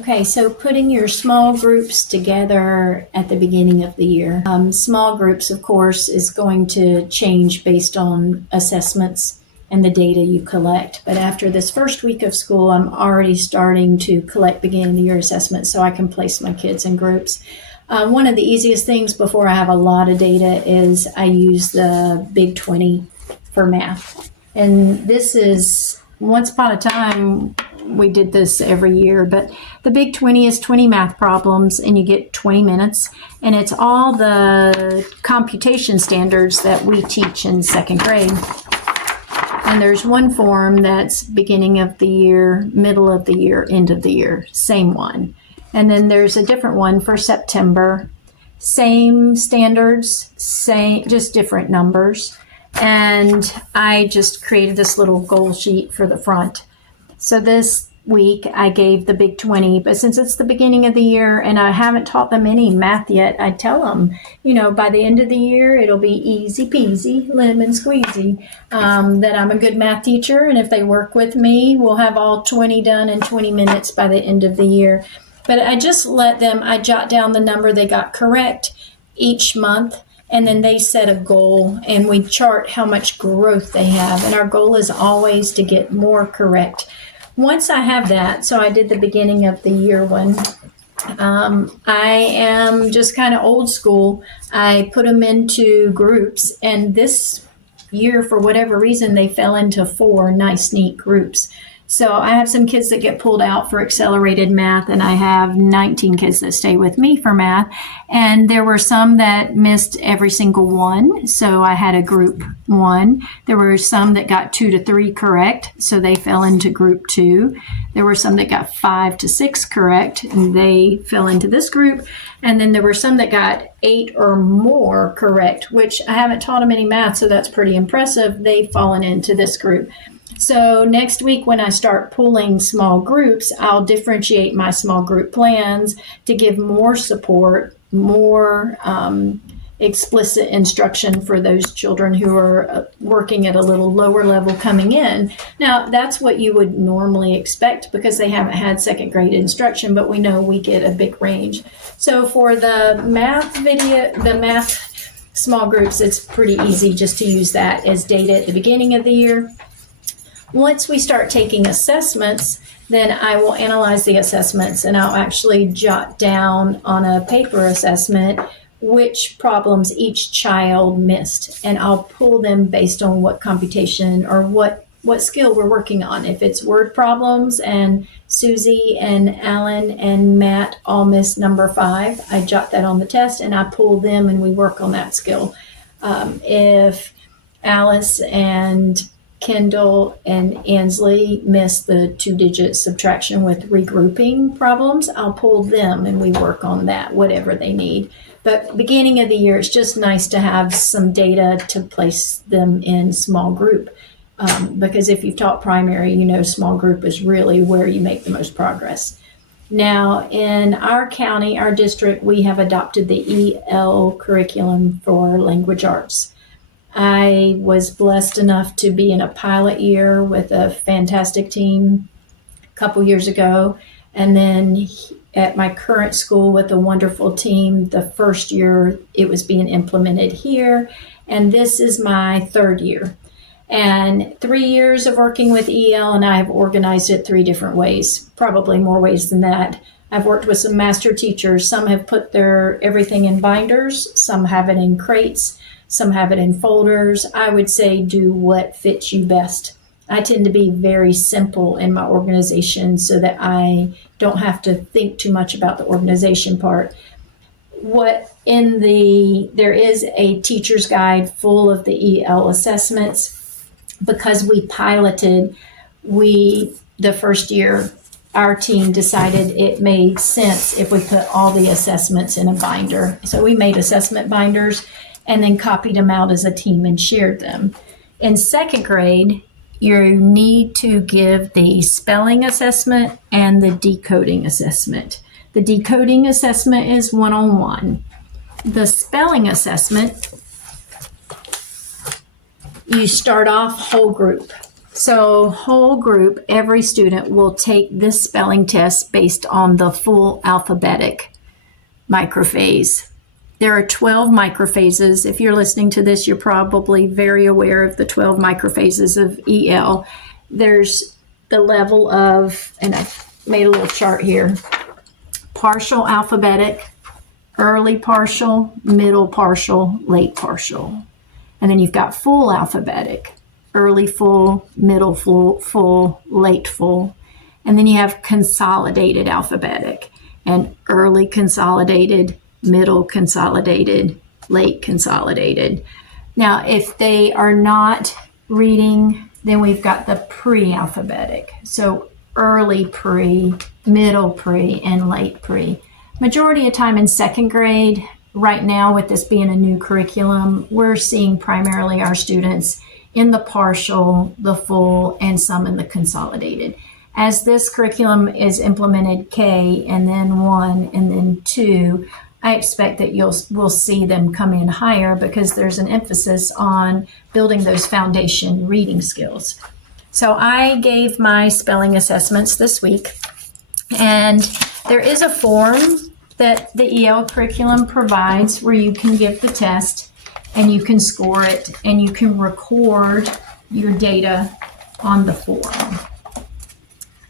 Okay, so putting your small groups together at the beginning of the year. Small groups, of course, is going to change based on assessments and the data you collect. But after this first week of school, I'm already starting to collect beginning of the year assessments so I can place my kids in groups. One of the easiest things before I have a lot of data is I use the Big 20 for math. And this is, once upon a time, we did this every year, but the Big 20 is 20 math problems and you get 20 minutes. And it's all the computation standards that we teach in second grade. And there's one form that's beginning of the year, middle of the year, end of the year, same one. And then there's a different one for September. Same standards, same, just different numbers. And I just created this little goal sheet for the front. So this week I gave the Big 20, but since it's the beginning of the year and I haven't taught them any math yet, I tell them, by the end of the year, it'll be easy peasy, lemon squeezy, that I'm a good math teacher. And if they work with me, we'll have all 20 done in 20 minutes by the end of the year. But I just I jot down the number they got correct each month, and then they set a goal, and we chart how much growth they have. And our goal is always to get more correct. Once I have that, so I did the beginning of the year one, I am just kind of old school. I put them into groups, and this year, for whatever reason, they fell into 4 nice, neat groups. So I have some kids that get pulled out for accelerated math, and I have 19 kids that stay with me for math. And there were some that missed every single one, so I had a group 1. There were some that got 2 to 3 correct, so they fell into group 2. There were some that got 5 to 6 correct, and they fell into this group. And then there were some that got 8 or more correct, which I haven't taught them any math, so that's pretty impressive. They've fallen into this group. So next week when I start pulling small groups, I'll differentiate my small group plans to give more support, more explicit instruction for those children who are working at a little lower level coming in. Now, that's what you would normally expect because they haven't had second grade instruction, but we know we get a big range. So for the math small groups, it's pretty easy just to use that as data at the beginning of the year. Once we start taking assessments, then I will analyze the assessments and I'll actually jot down on a paper assessment which problems each child missed. And I'll pull them based on what computation or what skill we're working on. If it's word problems and Susie and Alan and Matt all missed number 5, I jot that on the test and I pull them and we work on that skill. If Alice and Kendall and Ansley missed the 2-digit subtraction with regrouping problems, I'll pull them and we work on that, whatever they need. But beginning of the year, it's just nice to have some data to place them in small group. Because if you've taught primary, small group is really where you make the most progress. Now, in our county, our district, we have adopted the EL curriculum for language arts. I was blessed enough to be in a pilot year with a fantastic team a couple years ago. And then at my current school with a wonderful team, the first year it was being implemented here. And this is my 3rd year. And 3 years of working with EL, and I have organized it 3 different ways, probably more ways than that. I've worked with some master teachers. Some have put their everything in binders. Some have it in crates. Some have it in folders. I would say do what fits you best. I tend to be very simple in my organization so that I don't have to think too much about the organization part. There is a teacher's guide full of the EL assessments. Because we piloted, the first year, our team decided it made sense if we put all the assessments in a binder. So we made assessment binders and then copied them out as a team and shared them. In second grade, you need to give the spelling assessment and the decoding assessment. The decoding assessment is one-on-one. The spelling assessment, you start off whole group. So whole group, every student will take this spelling test based on the full alphabetic microphase. There are 12 microphases. If you're listening to this, you're probably very aware of the 12 microphases of EL. There's the level of, and I made a little chart here, partial alphabetic, early partial, middle partial, late partial. And then you've got full alphabetic, early full, middle full, late full. And then you have consolidated alphabetic and early consolidated, middle consolidated, late consolidated. Now, if they are not reading, then we've got the pre-alphabetic. So early pre, middle pre, and late pre. Majority of time in second grade, right now with this being a new curriculum, we're seeing primarily our students in the partial, the full, and some in the consolidated. As this curriculum is implemented K and then 1 and then 2, I expect that we'll see them come in higher because there's an emphasis on building those foundation reading skills. So I gave my spelling assessments this week, and there is a form that the EL curriculum provides where you can give the test and you can score it and you can record your data on the form.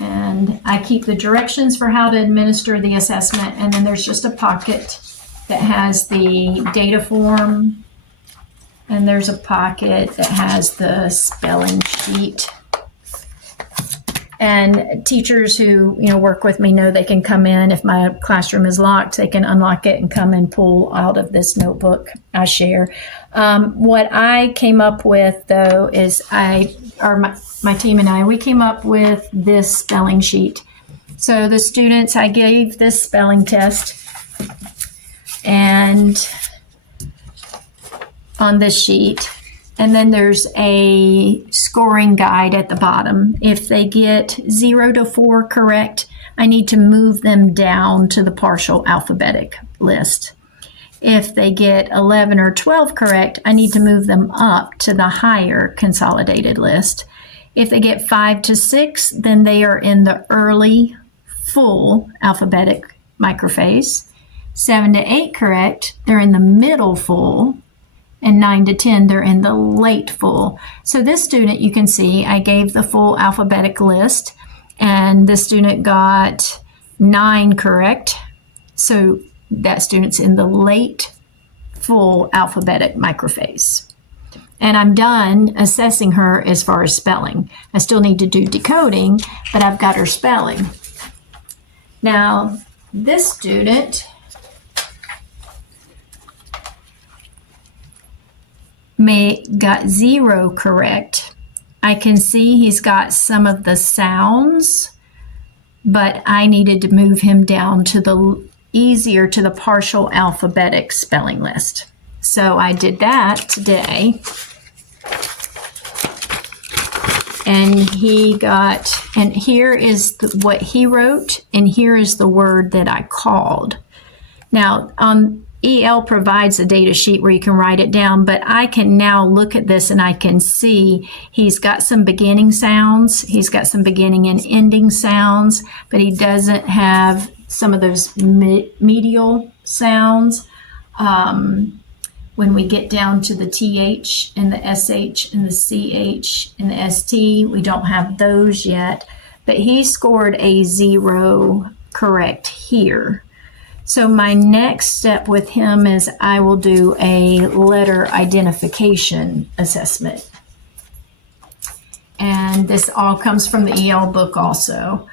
And I keep the directions for how to administer the assessment, and then there's just a pocket that has the data form, and there's a pocket that has the spelling sheet. And teachers who work with me know they can come in. If my classroom is locked, they can unlock it and come and pull out of this notebook I share. What I came up with, though, is my team and I, we came up with this spelling sheet. So the students, I gave this spelling test, and on this sheet, and then there's a scoring guide at the bottom. If they get 0 to 4 correct, I need to move them down to the partial alphabetic list. If they get 11 or 12 correct, I need to move them up to the higher consolidated list. If they get 5 to 6, then they are in the early full alphabetic microphase. 7 to 8 correct, they're in the middle full. And 9 to 10, they're in the late full. So this student, you can see, I gave the full alphabetic list, and the student got 9 correct. So that student's in the late full alphabetic microphase. And I'm done assessing her as far as spelling. I still need to do decoding, but I've got her spelling. Now, this student got 0 correct. I can see he's got some of the sounds, but I needed to move him down to the partial alphabetic spelling list. So I did that today. And here is what he wrote, and here is the word that I called. Now, EL provides a data sheet where you can write it down, but I can now look at this and I can see he's got some beginning sounds, he's got some beginning and ending sounds, but he doesn't have some of those medial sounds. When we get down to the TH and the SH and the CH and the ST, we don't have those yet, but he scored a 0 correct here. So my next step with him is I will do a letter identification assessment. And this all comes from the EL book also.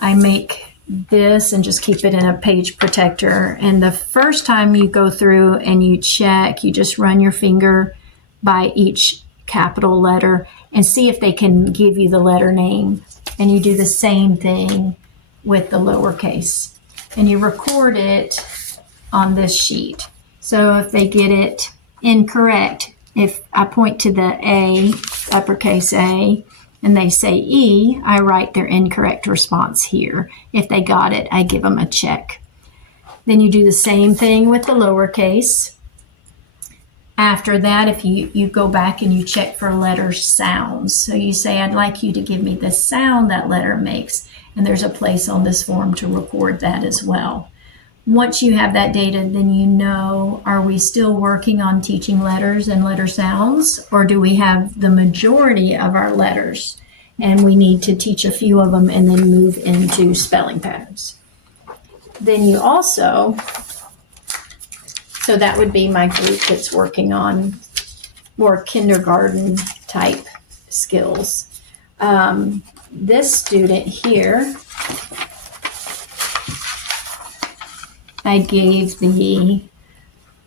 I make this and just keep it in a page protector. And the first time you go through and you check, you just run your finger by each capital letter and see if they can give you the letter name. And you do the same thing with the lowercase. And you record it on this sheet. So if they get it incorrect, if I point to the A, uppercase A, and they say E, I write their incorrect response here. If they got it, I give them a check. Then you do the same thing with the lowercase. After that, if you go back and you check for letter sounds. So you say, I'd like you to give me the sound that letter makes. And there's a place on this form to record that as well. Once you have that data, then you know, are we still working on teaching letters and letter sounds, or do we have the majority of our letters and we need to teach a few of them and then move into spelling patterns? Then you also, so that would be my group that's working on more kindergarten type skills. This student here, I gave the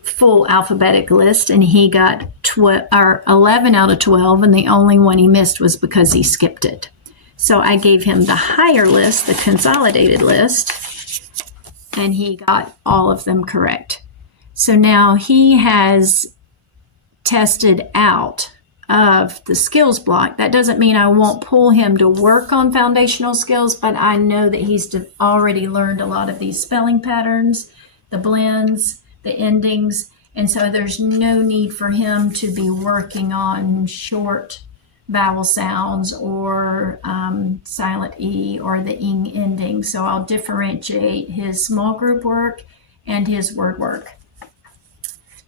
full alphabetic list, and he got 11 out of 12, and the only one he missed was because he skipped it. So I gave him the higher list, the consolidated list, and he got all of them correct. So now he has tested out of the skills block. That doesn't mean I won't pull him to work on foundational skills, but I know that he's already learned a lot of these spelling patterns, the blends, the endings, and so there's no need for him to be working on short vowel sounds or silent E or the ing ending. So I'll differentiate his small group work and his word work.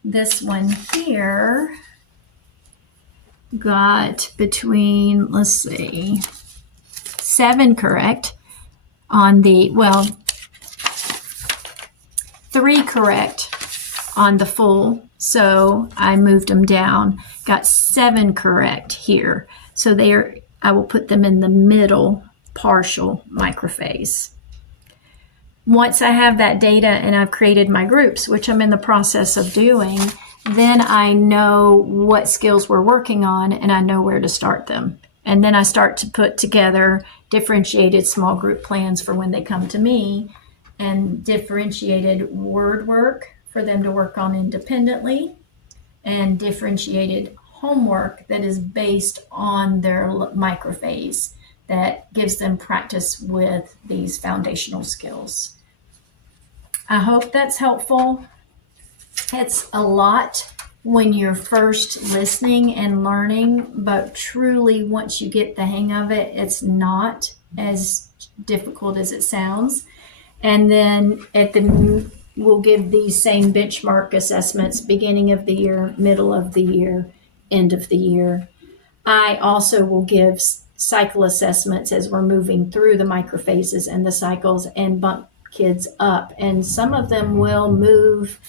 This one here got between, let's see, 7 correct on the, 3 correct on the full. So I moved them down, got 7 correct here. So I will put them in the middle partial microphase. Once I have that data and I've created my groups, which I'm in the process of doing, then I know what skills we're working on and I know where to start them. And then I start to put together differentiated small group plans for when they come to me, and differentiated word work for them to work on independently, and differentiated homework that is based on their microphase that gives them practice with these foundational skills. I hope that's helpful. It's a lot when you're first listening and learning, but truly once you get the hang of it, it's not as difficult as it sounds. And then we'll give these same benchmark assessments beginning of the year, middle of the year, end of the year. I also will give cycle assessments as we're moving through the microphases and the cycles and bump kids up. And some of them will move.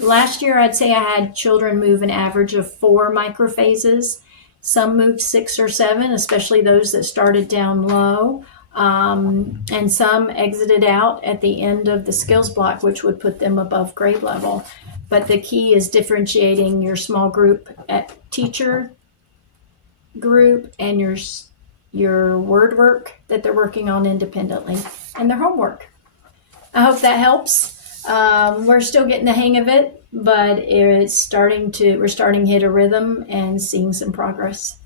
Last year, I'd say I had children move an average of 4 microphases. Some moved 6 or 7, especially those that started down low. And some exited out at the end of the skills block, which would put them above grade level. But the key is differentiating your small group at teacher group and your word work that they're working on independently and their homework. I hope that helps. We're still getting the hang of it, but we're starting to hit a rhythm and seeing some progress.